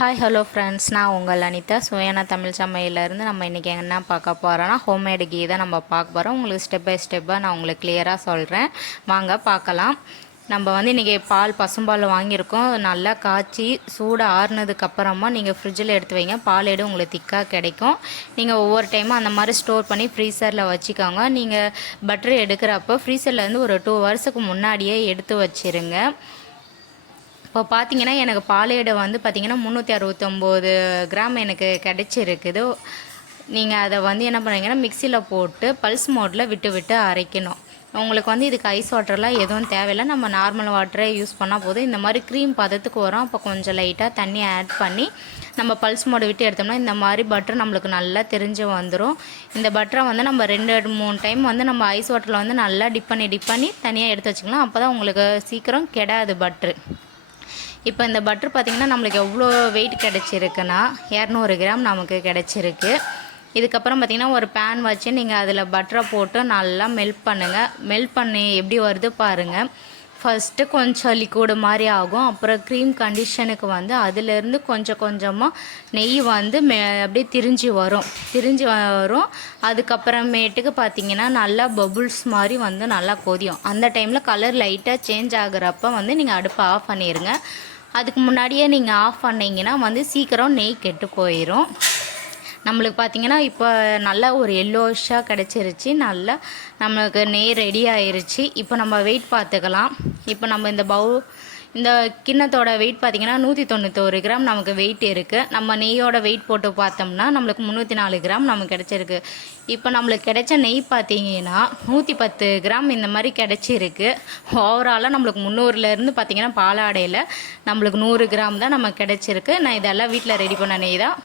Hi hello friends, நான் உங்கள் அனிதா சுவையான தமிழ் சமையலேருந்து நம்ம இன்றைக்கி என்ன பார்க்க போகிறோன்னா ஹோம்மேடு கீ தான் நம்ம பார்க்க போகிறோம். உங்களுக்கு ஸ்டெப் பை ஸ்டெப்பாக நான் உங்களுக்கு கிளியராக சொல்கிறேன், வாங்க பார்க்கலாம். நம்ம வந்து இன்றைக்கி பசும்பால் வாங்கியிருக்கோம். நல்லா காய்ச்சி சூடு ஆறுனதுக்கப்புறமா நீங்கள் ஃப்ரிட்ஜில் எடுத்து வைங்க. பால் எடு உங்களுக்கு திக்காக கிடைக்கும். நீங்கள் ஒவ்வொரு டைமும் அந்த மாதிரி ஸ்டோர் பண்ணி ஃப்ரீசரில் வச்சுக்கோங்க. நீங்கள் பட்டர் எடுக்கிறப்போ ஃப்ரீசர்லேருந்து ஒரு 2 ஹவர்ஸுக்கு முன்னாடியே எடுத்து வச்சுருங்க. இப்போ பார்த்தீங்கன்னா எனக்கு பாலேடை வந்து பார்த்திங்கன்னா 369 கிராம் எனக்கு கிடச்சிருக்குது. நீங்கள் அதை வந்து என்ன பண்ணுறீங்கன்னா மிக்சியில் போட்டு பல்ஸ் மோட்டில் விட்டு அரைக்கணும். உங்களுக்கு வந்து இதுக்கு ஐஸ் வாட்டர்லாம் எதுவும் தேவையில்லை, நம்ம நார்மல் வாட்டரை யூஸ் பண்ணால் போதும். இந்த மாதிரி க்ரீம் பதத்துக்கு வரும். அப்போ கொஞ்சம் லைட்டாக தண்ணி ஆட் பண்ணி நம்ம பல்ஸ் மோடு விட்டு எடுத்தோம்னா இந்த மாதிரி பட்டர் நம்மளுக்கு நல்லா தெரிஞ்சு வந்துடும். இந்த பட்டரை வந்து நம்ம 2-3 டைம் வந்து நம்ம ஐஸ் வாட்டரில் வந்து நல்லா டிப் பண்ணி தனியாக எடுத்து வச்சுக்கலாம். அப்போ தான் உங்களுக்கு சீக்கிரம் கெடாது பட்ரு. இப்போ இந்த பட்டர் பார்த்திங்கன்னா நம்மளுக்கு எவ்வளோ வெயிட் கிடச்சிருக்குன்னா 200 கிராம் நமக்கு கிடச்சிருக்கு. இதுக்கப்புறம் பார்த்திங்கன்னா ஒரு பேன் வச்சு நீங்கள் அதில் பட்டரை போட்டு நல்லா மெல்ட் பண்ணுங்கள். மெல்ட் பண்ணி எப்படி வருது பாருங்கள். ஃபஸ்ட்டு கொஞ்சம் லிக்விடு மாதிரி ஆகும். அப்புறம் க்ரீம் கண்டிஷனுக்கு வந்து அதிலேருந்து கொஞ்சமாக நெய் வந்து அப்படியே திரிஞ்சு வரும். அதுக்கப்புறமேட்டுக்கு பார்த்திங்கன்னா நல்லா பபுள்ஸ் மாதிரி வந்து நல்லா கொதியும். அந்த டைமில் கலர் லைட்டாக சேஞ்ச் ஆகுறப்ப வந்து நீங்கள் அடுப்பை ஆஃப் பண்ணிடுங்க. அதுக்கு முன்னாடியே நீங்கள் ஆஃப் பண்ணிங்கன்னா வந்து சீக்கிரம் நெய் கெட்டு போயிடும். நம்மளுக்கு பார்த்திங்கன்னா இப்போ நல்லா ஒரு எல்லோஷாக கிடச்சிருச்சு. நல்லா நம்மளுக்கு நெய் ரெடி ஆயிடுச்சு. இப்போ நம்ம வெயிட் பார்த்துக்கலாம். இப்போ நம்ம இந்த கிண்ணத்தோட வெயிட் பார்த்திங்கன்னா 191 கிராம் நமக்கு வெயிட் இருக்குது. நம்ம நெய்யோட வெயிட் போட்டு பார்த்தோம்னா நம்மளுக்கு 304 கிராம் நமக்கு கிடச்சிருக்கு. இப்போ நம்மளுக்கு கிடைச்ச நெய் பார்த்திங்கன்னா 110 கிராம் இந்த மாதிரி கிடச்சிருக்கு. ஓவராலாக நம்மளுக்கு 300லேருந்து பார்த்திங்கன்னா பாலாடையில் நம்மளுக்கு 100 கிராம் தான் நமக்கு கிடச்சிருக்கு. நான் இதெல்லாம் வீட்டில் ரெடி பண்ண நெய் தான்.